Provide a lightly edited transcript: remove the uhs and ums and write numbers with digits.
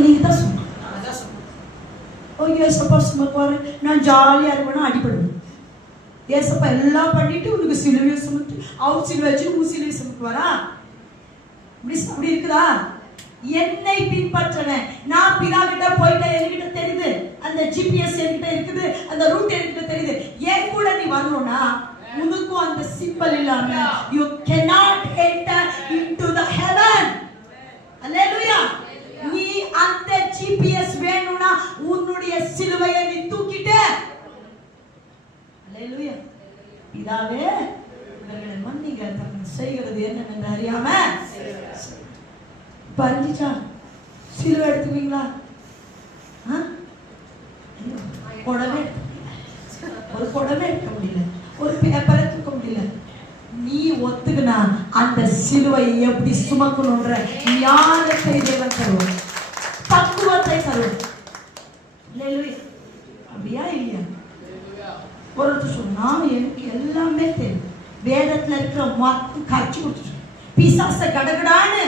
நீங்க தான் சொல்லணும். ஏசப்பா சுமக்குவாரு, நான் ஜாலியா இருப்பேன்னா அடிபடுவேன். ஏசப்பா எல்லாம் பண்ணிட்டு உனக்கு சிலுவையை சுமத்து அவர் சிலுவை வச்சு உன் சிலுவை சுமக்குவாரா? அப்படி இருக்குதா? என்னை பின்பற்றவன், நான் பிதா கிட்ட போயிட்டேன், என்கிட்ட தெரியுது, அந்த ஜிபிஎஸ் என்கிட்ட இருக்குது, அந்த ரூட் என்கிட்ட தெரியுது. ஏன் கூட நீ வரணும்னா உனக்கும் அந்த சிம்பல் இல்லாம you cannot enter into the heaven. அல்லேலூயா. நீ அந்த ஜிபிஎஸ் வேணும்னா உன்னுடைய சிலுவையை நீ தூக்கிட்டு, அல்லேலூயா, பிதாவே இவர்களை மன்னிங்க, தங்கள் செய்கிறது என்னவென்று அறியாம. பறிஞ்சிச்சா? சிலுவை எடுத்துவீங்களா? குடமே ஒரு குடமே எடுக்க முடியல, ஒரு பேப்பரை தூக்க முடியல. நீ ஒத்துக்குனா அந்த சிலுவை எப்படி சுமக்கணும்ன்ற ஞானத்தை தேவன் தருவார், பக்குவத்தை தருவார். அப்படியா இல்லையா? ஒருத்தர் சொன்னா எனக்கு எல்லாமே தெரியும், வேதத்துல இருக்கிற கரைச்சு கொடுத்துட்டு பிசாச கடகடான்னு